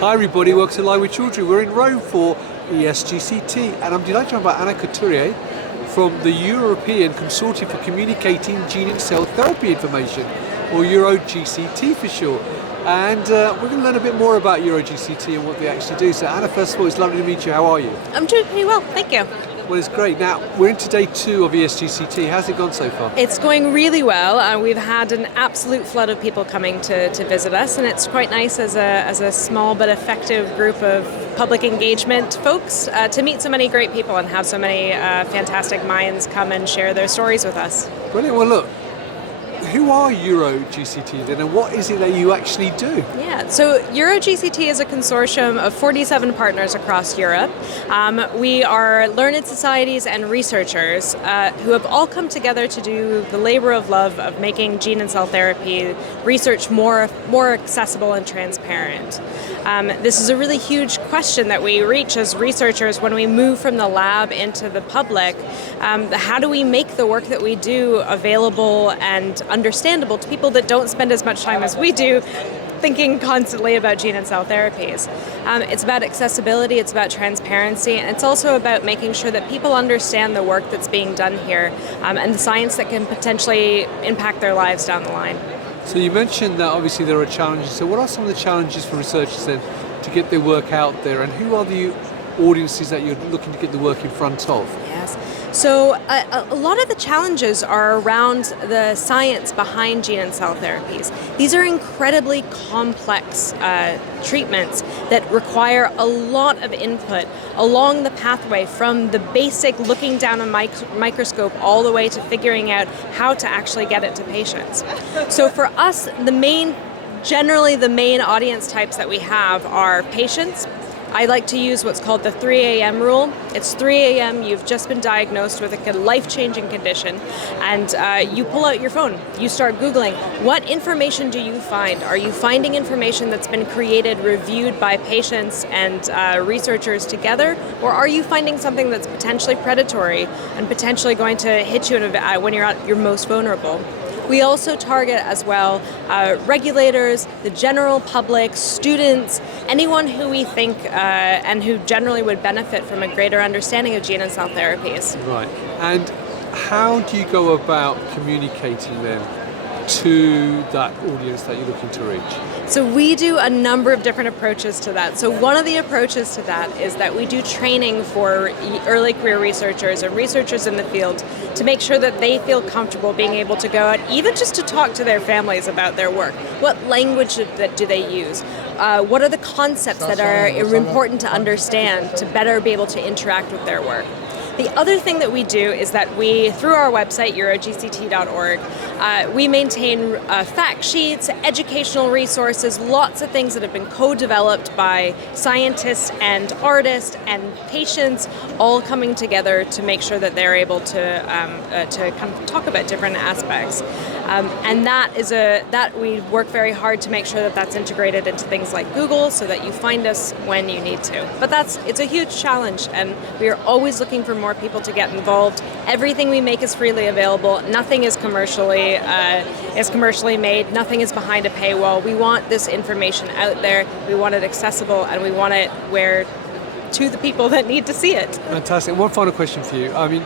Hi everybody, welcome to Live with Couturier. We're in Rome for EuroGCT and I'm delighted to have Anna Couturier from the European Consortium for Communicating Gene and Cell Therapy Information, or EuroGCT for short. And we're going to learn a bit more about EuroGCT and what they actually do. So Anna, first of all, it's lovely to meet you. How are you? I'm doing pretty well, thank you. Well, it's great. Now, we're into day 2 of EuroGCT. How's it gone so far? It's going really well. We've had an absolute flood of people coming to visit us, and it's quite nice as a small but effective group of public engagement folks to meet so many great people and have so many fantastic minds come and share their stories with us. Brilliant. Well, look, who are EuroGCT then, and what is it that you actually do? Yeah, so EuroGCT is a consortium of 47 partners across Europe. We are learned societies and researchers who have all come together to do the labor of love of making gene and cell therapy research more accessible and transparent. This is a really huge question that we reach as researchers when we move from the lab into the public. How do we make the work that we do available and understandable to people that don't spend as much time as we do thinking constantly about gene and cell therapies? It's about accessibility, it's about transparency, and it's also about making sure that people understand the work that's being done here and the science that can potentially impact their lives down the line. So you mentioned that obviously there are challenges. So what are some of the challenges for researchers then to get their work out there, and who are the audiences that you're looking to get the work in front of? Yes. So a lot of the challenges are around the science behind gene and cell therapies. These are incredibly complex treatments that require a lot of input along the pathway, from the basic looking down a microscope all the way to figuring out how to actually get it to patients. So for us, generally the main audience types that we have are patients. I like to use what's called the 3 a.m. rule. It's 3 a.m., you've just been diagnosed with a life-changing condition, and you pull out your phone, you start Googling. What information do you find? Are you finding information that's been created, reviewed by patients and researchers together, or are you finding something that's potentially predatory and potentially going to hit you when you're at your most vulnerable? We also target as well regulators, the general public, students, anyone who we think and who generally would benefit from a greater understanding of gene and cell therapies. Right. And how do you go about communicating them to that audience that you're looking to reach? So we do a number of different approaches to that. So one of the approaches to that is that we do training for early career researchers and researchers in the field to make sure that they feel comfortable being able to go out, even just to talk to their families about their work. What language do they use? What are the concepts that are important to understand to better be able to interact with their work? The other thing that we do is that we, through our website, EuroGCT.org, we maintain fact sheets, educational resources, lots of things that have been co-developed by scientists and artists and patients, all coming together to make sure that they're able to kind of talk about different aspects. And that we work very hard to make sure that that's integrated into things like Google, so that you find us when you need to. But it's a huge challenge, and we are always looking for more people to get involved. Everything we make is freely available. Nothing is commercially made. Nothing is behind a paywall. We want this information out there. We want it accessible, and we want it to the people that need to see it. Fantastic. One final question for you. I mean,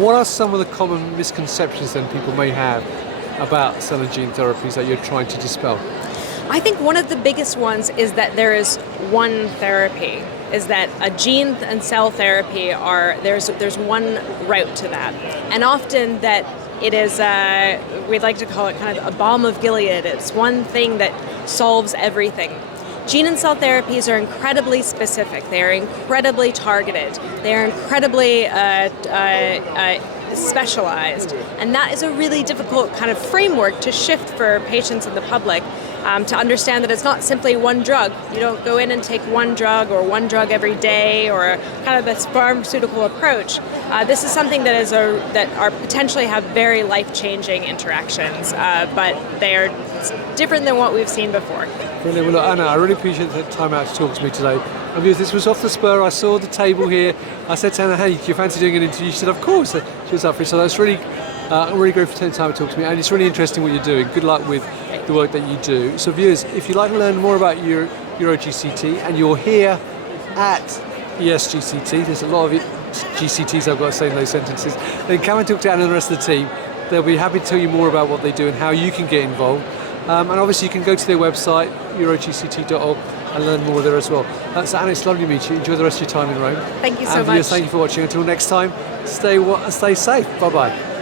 what are some of the common misconceptions then people may have about cell and gene therapies that you're trying to dispel? I think one of the biggest ones is that there is one therapy, is that a gene and cell therapy there's one route to that. And often that it is, we'd like to call it kind of a balm of Gilead. It's one thing that solves everything. Gene and cell therapies are incredibly specific. They are incredibly targeted. They are incredibly specialized. And that is a really difficult kind of framework to shift for patients and the public, to understand that it's not simply one drug. You don't go in and take one drug or one drug every day, or kind of this pharmaceutical approach. This is something that are potentially have very life-changing interactions, but they are different than what we've seen before. Brilliant. Well, look, Anna, I really appreciate the time out to talk to me today. I mean, this was off the spur. I saw the table here. I said to Anna, hey, do you fancy doing an interview? She said, of course. She was up for it. So that's really I'm really grateful for taking time to talk to me, and it's really interesting what you're doing. Good luck with the work that you do. So viewers, if you'd like to learn more about EuroGCT and you're here at ESGCT, there's a lot of GCTs I've got to say in those sentences, then come and talk to Anna and the rest of the team. They'll be happy to tell you more about what they do and how you can get involved. And obviously you can go to their website, eurogct.org, and learn more there as well. So Anna, it's lovely to meet you. Enjoy the rest of your time in Rome. Thank you so and much. Thank you for watching. Until next time, stay safe. Bye-bye.